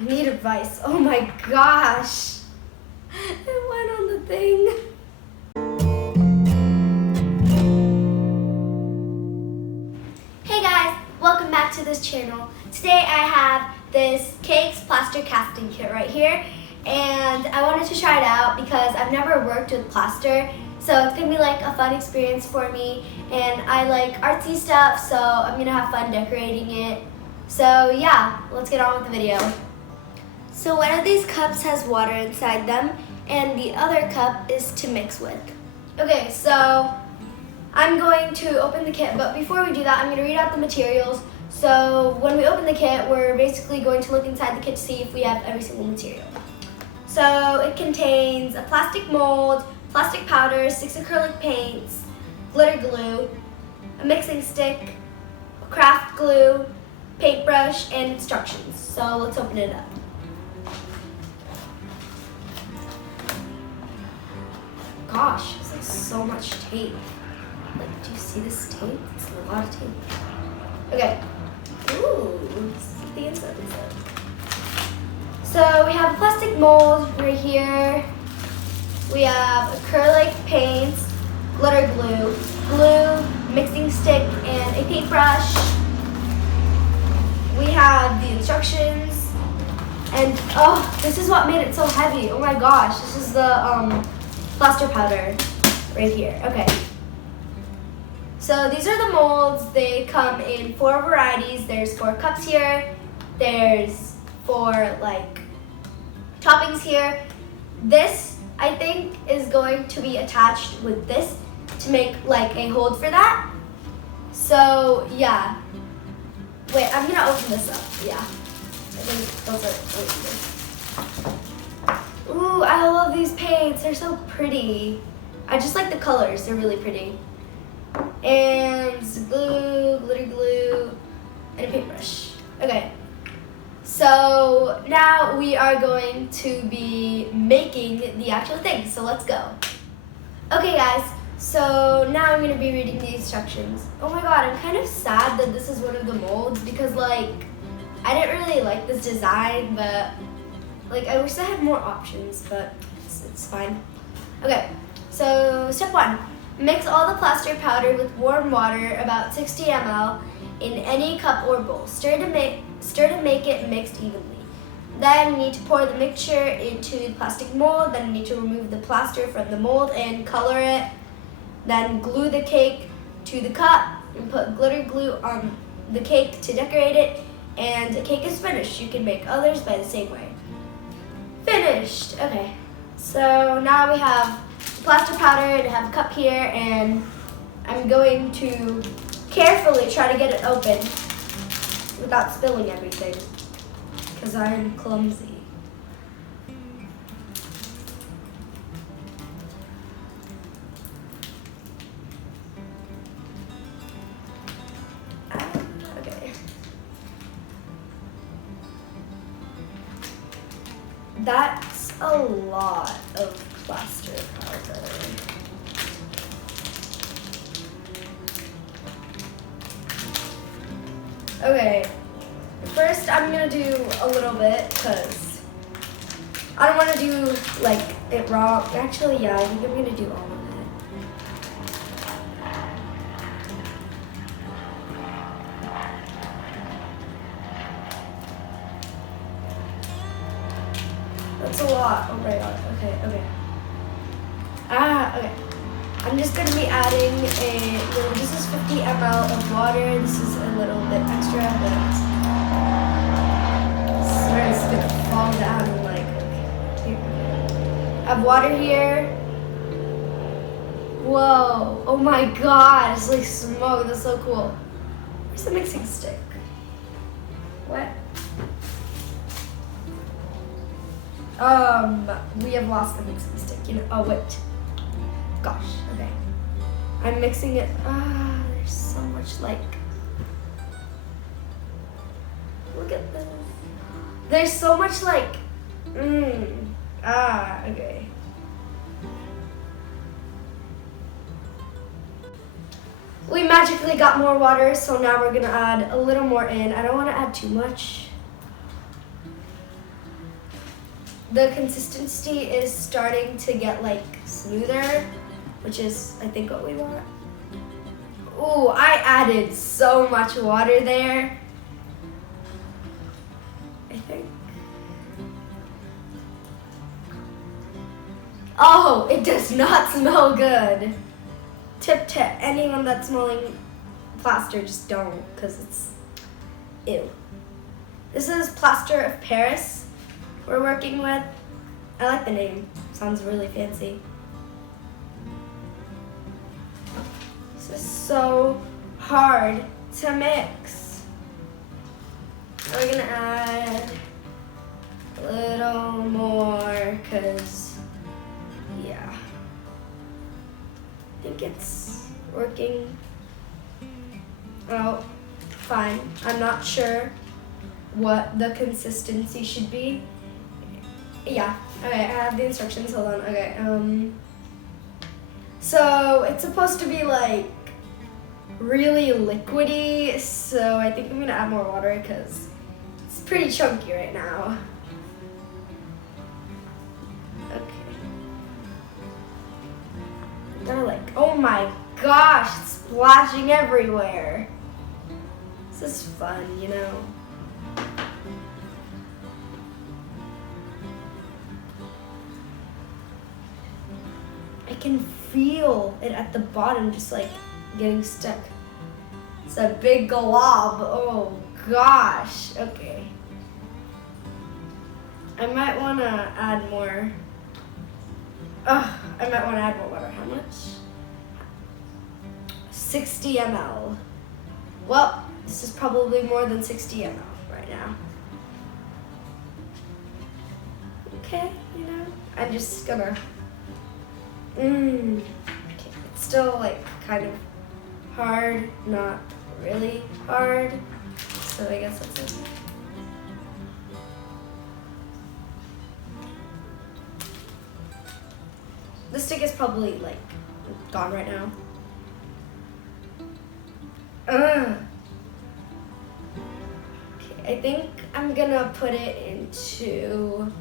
I need advice. Oh my gosh. It went on the thing. Hey guys, welcome back to this channel. Today I have this Cakes plaster casting kit right here, and I wanted to try it out because I've never worked with plaster, so it's gonna be like a fun experience for me, and I like artsy stuff, so I'm gonna have fun decorating it. So yeah, let's get on with the video. So one of these cups has water inside them, and the other cup is to mix with. Okay, so I'm going to open the kit, but before we do that, I'm going to read out the materials. So when we open the kit, we're basically going to look inside the kit to see if we have every single material. So it contains a plastic mold, plastic powder, 6 acrylic paints, glitter glue, a mixing stick, craft glue, paintbrush, and instructions. So let's open it up. Gosh, it's like so much tape. Like, do you see this tape? It's a lot of tape. Okay. Ooh, let's see the inside. So we have a plastic mold right here. We have acrylic paints, glitter glue, mixing stick, and a paintbrush. We have the instructions, and oh, this is what made it so heavy. Oh my gosh, this is the plaster powder right here. Okay. So these are the molds. They come in 4 varieties. There's 4 cups here. There's 4 like toppings here. This, I think, is going to be attached with this to make like a hold for that. So yeah. Wait, I'm gonna open this up. Yeah. I think those are. Ooh, I love these paints. They're so pretty. I just like the colors. They're really pretty. And glue, glitter glue, and a paintbrush. Okay. So now we are going to be making the actual thing. So let's go. Okay, guys. So now I'm going to be reading the instructions. Oh my god, I'm kind of sad that this is one of the molds because like I didn't really like this design, but like I wish I had more options, but it's fine. Okay, so step 1. Mix all the plaster powder with warm water, about 60 ml, in any cup or bowl. Stir to make it mixed evenly. Then you need to pour the mixture into the plastic mold. Then you need to remove the plaster from the mold and color it. Then glue the cake to the cup and put glitter glue on the cake to decorate it. And the cake is finished. You can make others by the same way. Finished. Okay. So now we have plaster powder. I have a cup here, and I'm going to carefully try to get it open without spilling everything because I'm clumsy. Okay. That's a lot of plaster powder. Okay, first I'm gonna do a little bit because I don't want to do like it raw. Actually, yeah, I think I'm gonna do all of it. That's a lot. Oh my god. Okay. Okay. I'm just going to be adding this is 50 ml of water. This is a little bit extra, but I swear it's going to fall down and like, okay. Here. I have water here. Whoa. Oh my god. It's like smoke. That's so cool. Where's the mixing stick? What? We have lost the mixing stick. Oh, wait. Gosh, okay. I'm mixing it. There's so much like. Look at this. There's so much like. Okay. We magically got more water, so now we're gonna add a little more in. I don't want to add too much. the consistency is starting to get like smoother, which is I think what we want. Ooh, I added so much water there. I think. Oh, it does not smell good. Tip to anyone that's smelling plaster, just don't, because it's ew. This is Plaster of Paris we're working with. I like the name, sounds really fancy. This is so hard to mix. We're gonna add a little more, because yeah, I think it's working out fine. I'm not sure what the consistency should be. Yeah, okay, I have the instructions, hold on, okay. So it's supposed to be like really liquidy, so I think I'm gonna add more water because it's pretty chunky right now. Okay. They're like, oh my gosh, it's splashing everywhere. This is fun, you know. I can feel it at the bottom just like getting stuck. It's a big glob. Oh gosh. Okay. I might want to add more. I might want to add more water. How much? 60 ml. Well, this is probably more than 60 ml right now. Okay, you know, I'm just gonna. Okay, it's still like kind of hard, not really hard. So I guess that's it. The stick is probably like gone right now. Okay, I think I'm gonna put it into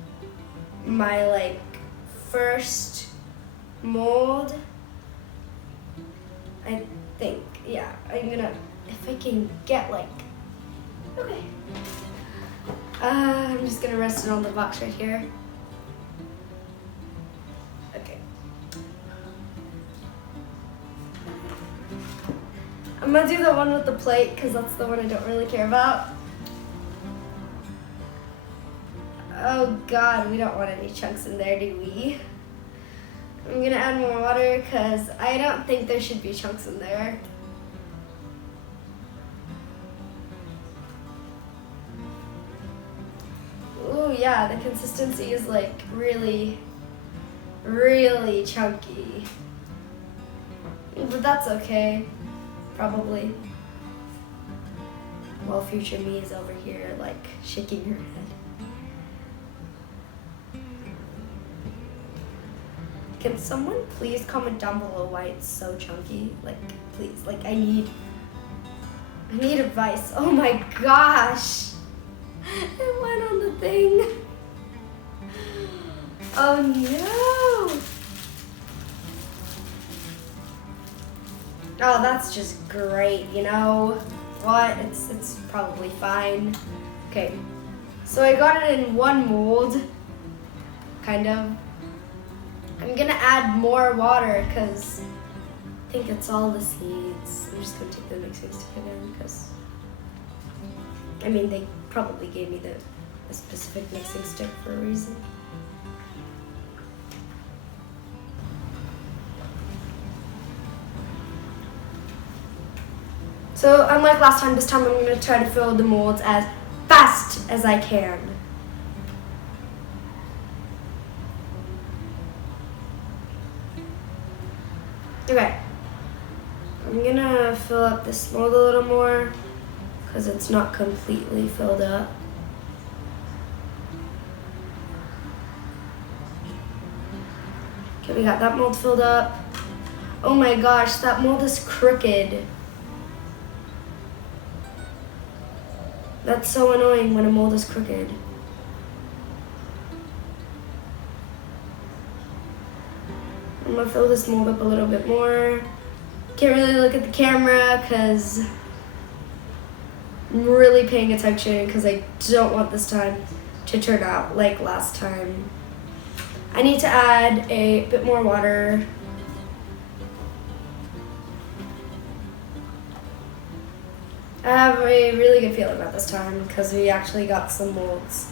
my like first mold. I think, yeah, I'm gonna, if I can get like, okay. I'm just gonna rest it on the box right here. Okay. I'm gonna do the one with the plate because that's the one I don't really care about. Oh God, we don't want any chunks in there, do we? I'm gonna add more water because I don't think there should be chunks in there. Ooh, yeah, the consistency is like really, really chunky. But that's okay, probably. While future me is over here like shaking her head. Can someone please comment down below why it's so chunky? Like, please, like I need advice. Oh my gosh. It went on the thing. Oh no. Oh, that's just great, you know? What? It's probably fine. Okay. So I got it in one mold, kind of. I'm gonna add more water because I think it's all the seeds. I'm just gonna take the mixing stick again because, I mean, they probably gave me the specific mixing stick for a reason. So unlike last time, this time I'm gonna try to fill the molds as fast as I can. Okay, I'm gonna fill up this mold a little more because it's not completely filled up. Okay, we got that mold filled up. Oh my gosh, that mold is crooked. That's so annoying when a mold is crooked. I'm gonna fill this mold up a little bit more. Can't really look at the camera because I'm really paying attention because I don't want this time to turn out like last time. I need to add a bit more water. I have a really good feeling about this time because we actually got some molds,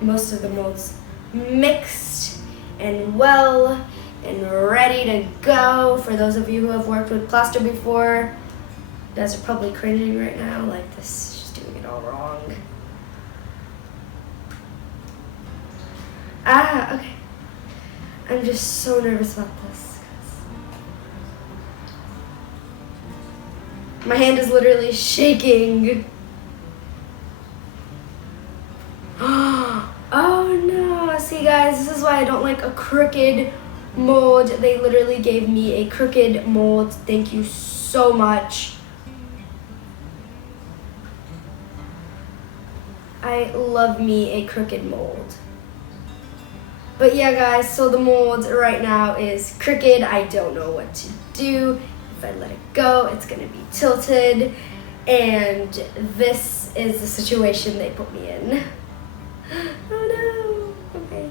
most of the molds mixed and well and ready to go. For those of you who have worked with plaster before, you guys are probably cringing right now, like this is just doing it all wrong. Okay. I'm just so nervous about this. My hand is literally shaking. Oh no, see guys, this is why I don't like a crooked mold. They literally gave me a crooked mold. Thank you so much. I love me a crooked mold. But yeah guys, so the mold right now is crooked. I don't know what to do. If I let it go, it's gonna be tilted. And this is the situation they put me in. Oh no, okay.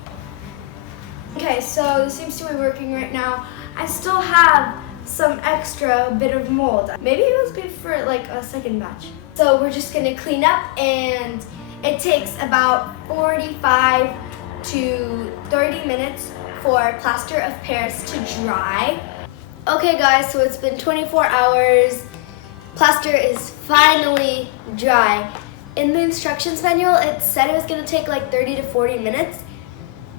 Okay, so this seems to be working right now. I still have some extra bit of mold. Maybe it was good for like a second batch. So we're just gonna clean up, and it takes about 45 to 30 minutes for Plaster of Paris to dry. Okay guys, so it's been 24 hours. Plaster is finally dry. In the instructions manual, it said it was gonna take like 30 to 40 minutes.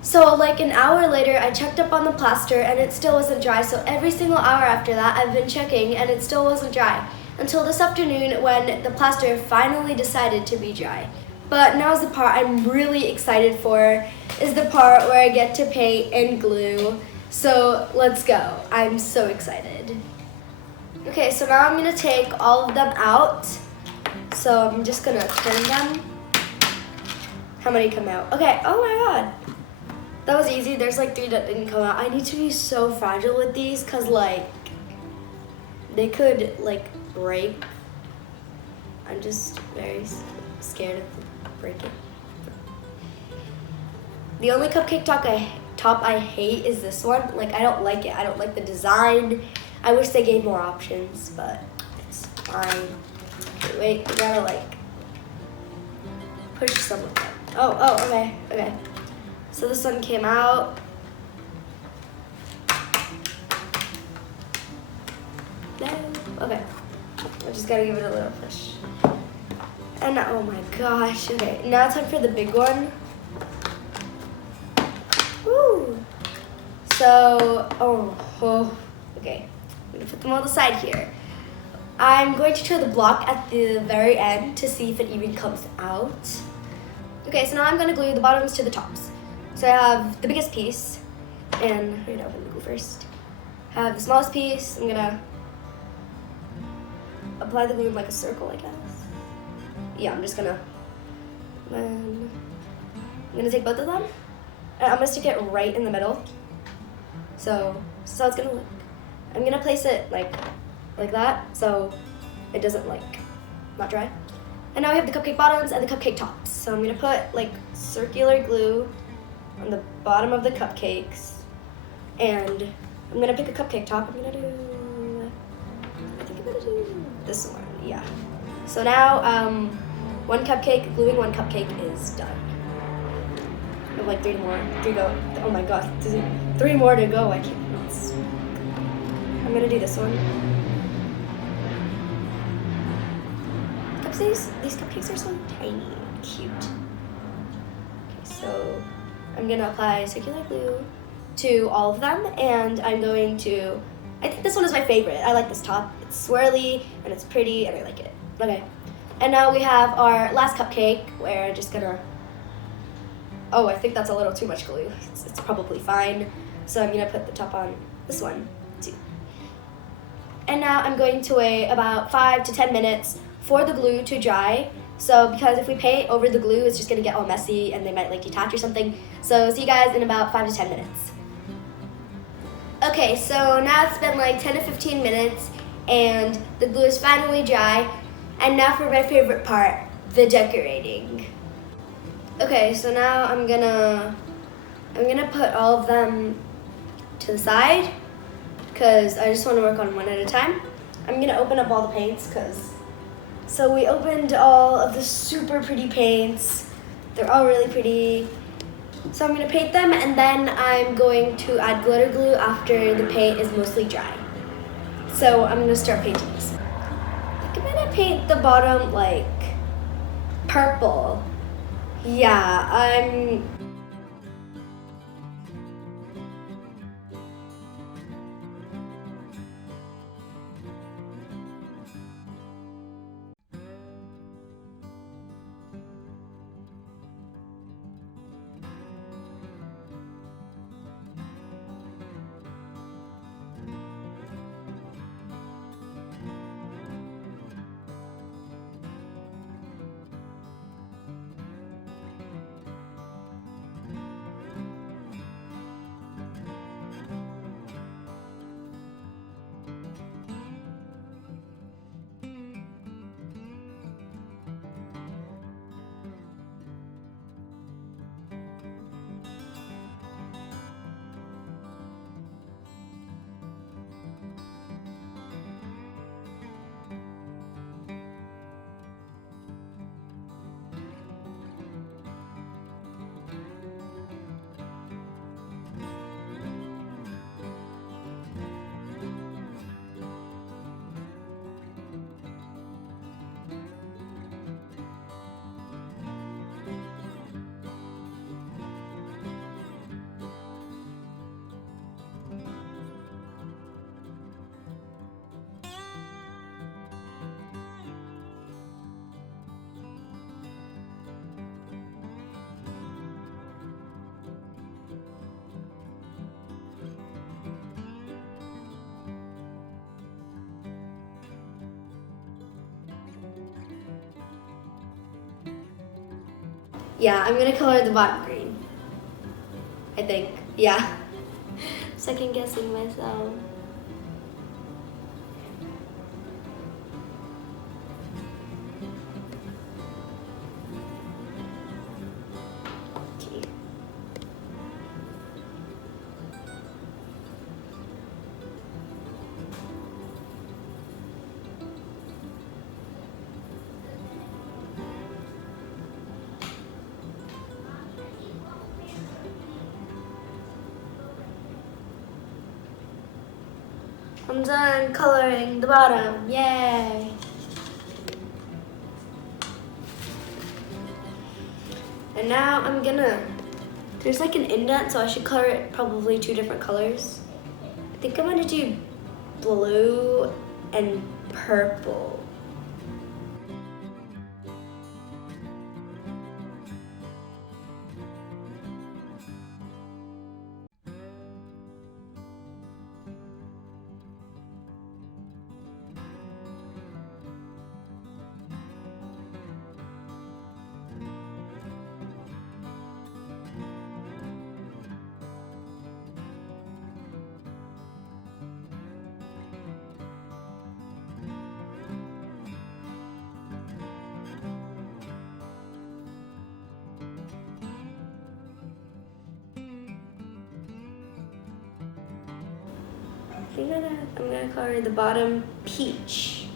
So like an hour later, I checked up on the plaster and it still wasn't dry. So every single hour after that, I've been checking and it still wasn't dry. Until this afternoon when the plaster finally decided to be dry. But now's the part I'm really excited for, is the part where I get to paint and glue. So let's go. I'm so excited. Okay, so now I'm gonna take all of them out. So I'm just gonna turn them. How many come out? Okay, oh my god. That was easy. There's like 3 that didn't come out. I need to be so fragile with these because like they could like break. I'm just very scared of breaking. The only cupcake top I hate is this one. Like I don't like it. I don't like the design. I wish they gave more options, but it's fine. Okay, wait, we gotta like push some of them. Oh, okay. So this one came out. No, okay. I just gotta give it a little push. And now, oh my gosh, okay. Now it's time for the big one. Woo! So, okay. I'm gonna put them on the side here. I'm going to try the block at the very end to see if it even comes out. Okay, so now I'm gonna glue the bottoms to the tops. So I have the biggest piece, and I'm gonna open the glue first. I have the smallest piece. I'm gonna apply the glue in like a circle, I guess. Yeah, I'm just gonna, I'm gonna take both of them, and I'm gonna stick it right in the middle. So this is how it's gonna look. I'm gonna place it like that, so it doesn't like not dry. And now we have the cupcake bottoms and the cupcake tops. So I'm gonna put like circular glue on the bottom of the cupcakes, and I'm gonna pick a cupcake top. I think I'm gonna do this one, yeah. So now, gluing one cupcake is done. I have like 3 to go. Oh my god, 3 more to go, I can't. I'm gonna do this one. These cupcakes are so tiny and cute. Okay, so I'm gonna apply circular glue to all of them, and I'm going to, I think this one is my favorite. I like this top. It's swirly and it's pretty and I like it. Okay, and now we have our last cupcake where I'm just gonna, I think that's a little too much glue. It's probably fine. So I'm gonna put the top on this one too. And now I'm going to wait about 5 to 10 minutes for the glue to dry. So because if we paint over the glue, it's just gonna get all messy and they might like detach or something. So see you guys in about 5 to 10 minutes. Okay, so now it's been like 10 to 15 minutes and the glue is finally dry. And now for my favorite part, the decorating. Okay, so now I'm gonna put all of them to the side because I just want to work on one at a time. I'm gonna open up all the paints so we opened all of the super pretty paints. They're all really pretty. So I'm gonna paint them and then I'm going to add glitter glue after the paint is mostly dry. So I'm gonna start painting this. I think I'm gonna paint the bottom like purple. Yeah, I'm gonna color the bottom green. I think, yeah. Second guessing myself. Okay. I'm done coloring the bottom, yay! And now there's like an indent, so I should color it probably 2 different colors. I think I'm gonna do blue and purple. I'm gonna color the bottom peach.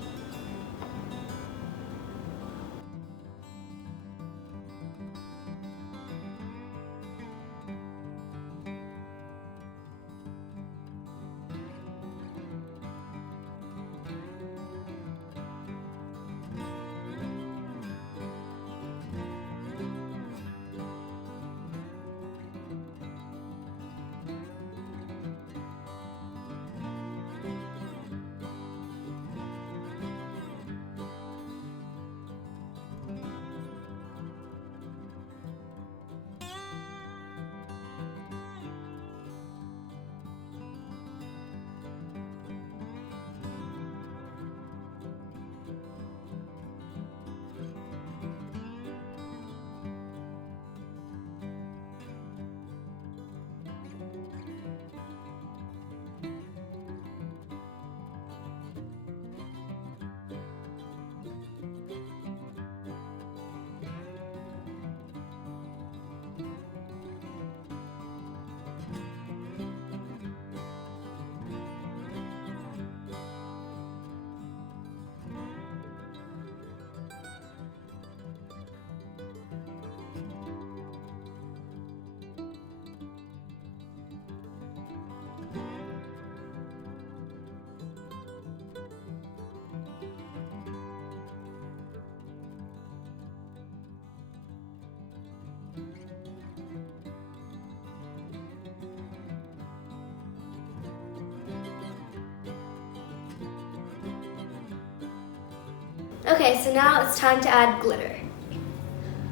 Okay, so now it's time to add glitter.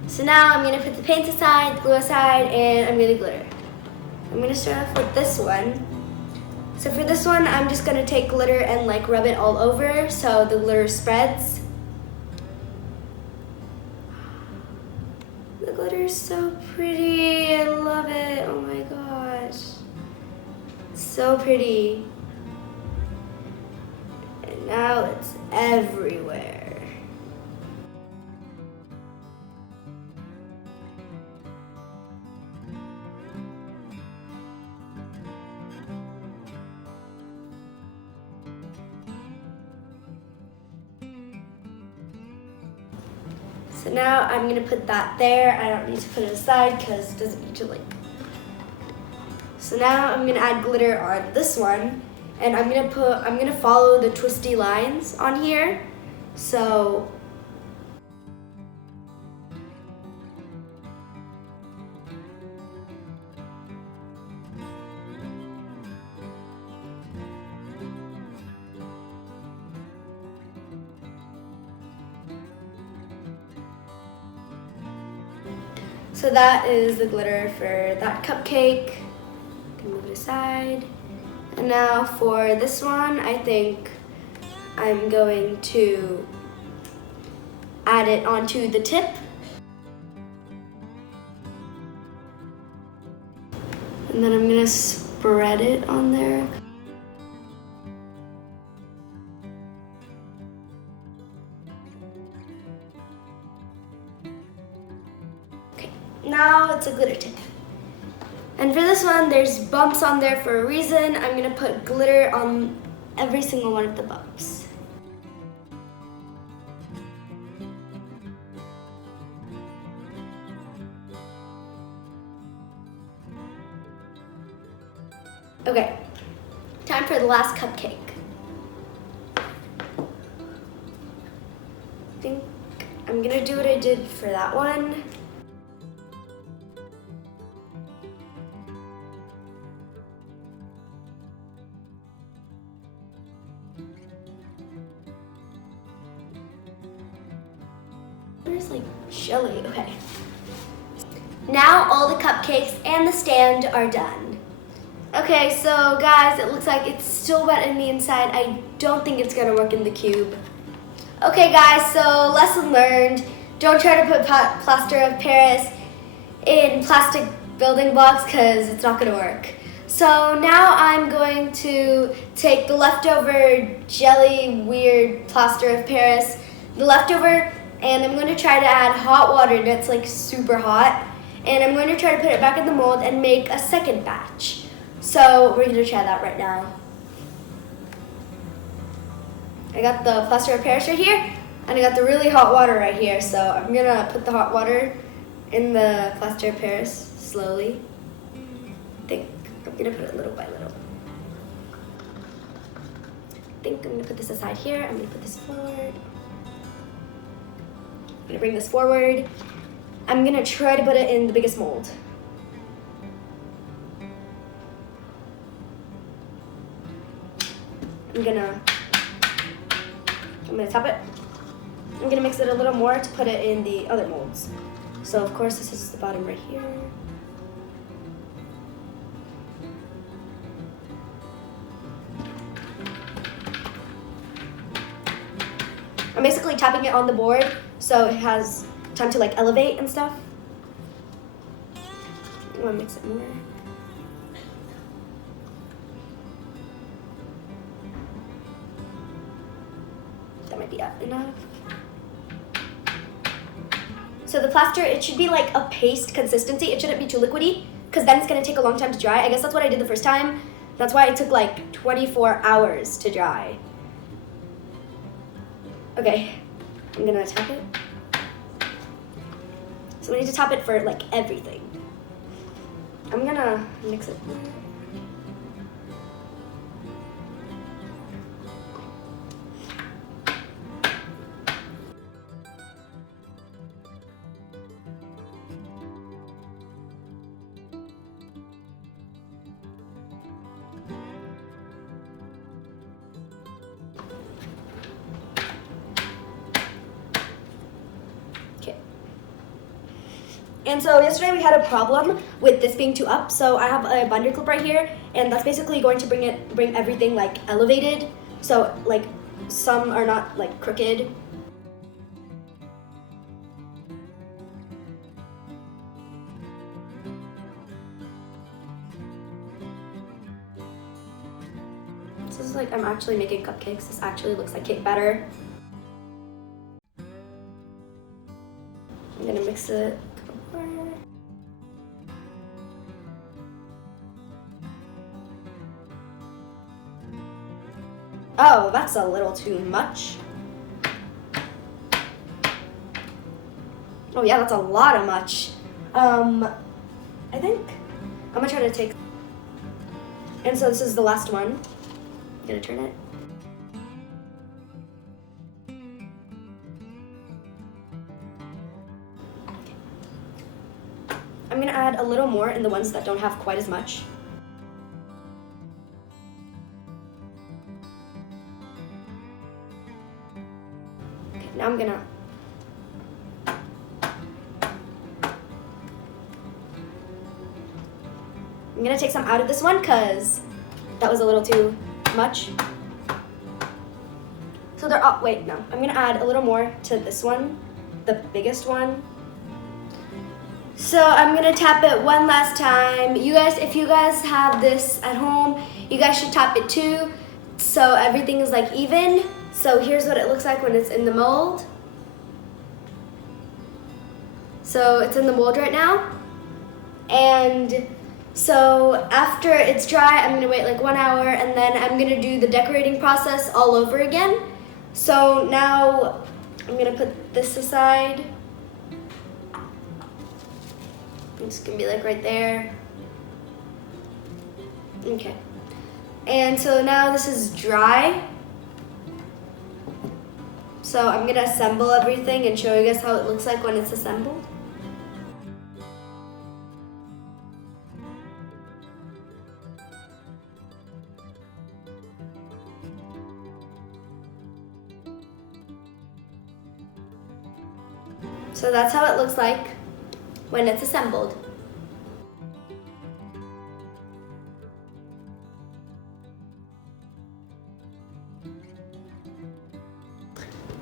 So now I'm gonna put the paints aside, the glue aside, and I'm gonna glitter. I'm gonna start off with this one. So for this one, I'm just gonna take glitter and like rub it all over so the glitter spreads. The glitter is so pretty, I love it, oh my gosh. So pretty. And now it's everywhere. So now I'm gonna put that there. I don't need to put it aside because it doesn't need to like. So now I'm gonna add glitter on this one, and I'm gonna follow the twisty lines on here. So So that is the glitter for that cupcake. You can move it aside. And now for this one, I think I'm going to add it onto the tip. And then I'm gonna spread it on there. Now it's a glitter tip. And for this one, there's bumps on there for a reason. I'm gonna put glitter on every single one of the bumps. Okay, time for the last cupcake. I think I'm gonna do what I did for that one. There's like jelly, okay. Now all the cupcakes and the stand are done. Okay, so guys, it looks like it's still wet in the inside. I don't think it's gonna work in the cube. Okay guys, so lesson learned. Don't try to put plaster of Paris in plastic building blocks because it's not gonna work. So now I'm going to take the leftover jelly weird plaster of Paris, and I'm going to try to add hot water that's like super hot. And I'm going to try to put it back in the mold and make a second batch. So we're going to try that right now. I got the plaster of Paris right here, and I got the really hot water right here. So I'm going to put the hot water in the plaster of Paris slowly. I think I'm going to put it little by little. I think I'm going to put this aside here. I'm going to put this forward. I'm gonna bring this forward. I'm gonna try to put it in the biggest mold. I'm gonna top it. I'm gonna mix it a little more to put it in the other molds. So of course this is the bottom right here. I'm basically tapping it on the board so it has time to like elevate and stuff. I'm gonna mix it more. That might be enough. So the plaster, it should be like a paste consistency. It shouldn't be too liquidy because then it's gonna take a long time to dry. I guess that's what I did the first time. That's why it took like 24 hours to dry. Okay, I'm gonna tap it. So we need to tap it for like everything. I'm gonna mix it. And so yesterday we had a problem with this being too up, so I have a binder clip right here, and that's basically going to bring everything like elevated, so like some are not like crooked. This is like, I'm actually making cupcakes. This actually looks like cake batter. I'm gonna mix it. Oh, that's a little too much. Oh yeah, that's a lot of much. I think I'm gonna try to take, and so this is the last one. I'm gonna turn it. I'm gonna add a little more in the ones that don't have quite as much. Okay, now I'm gonna take some out of this one because that was a little too much. So they're all, wait, no. I'm gonna add a little more to this one, the biggest one. So I'm gonna tap it one last time. You guys, if you guys have this at home, you guys should tap it too, so everything is like even. So here's what it looks like when it's in the mold. So it's in the mold right now. And so after it's dry, I'm gonna wait like 1 hour, and then I'm gonna do the decorating process all over again. So now I'm gonna put this aside. It's gonna be like right there. Okay. And so now this is dry. So I'm gonna assemble everything and show you guys how it looks like when it's assembled. So that's how it looks like when it's assembled.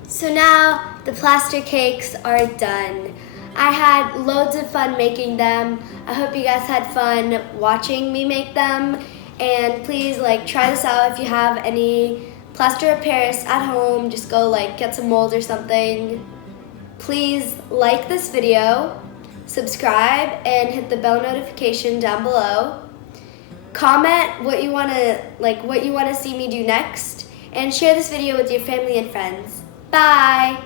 So now the plaster cakes are done. I had loads of fun making them. I hope you guys had fun watching me make them. And please like try this out if you have any Plaster of Paris at home. Just go like get some mold or something. Please like this video, subscribe, and hit the bell notification down below. Comment what you want to see me do next, and share this video with your family and friends. Bye!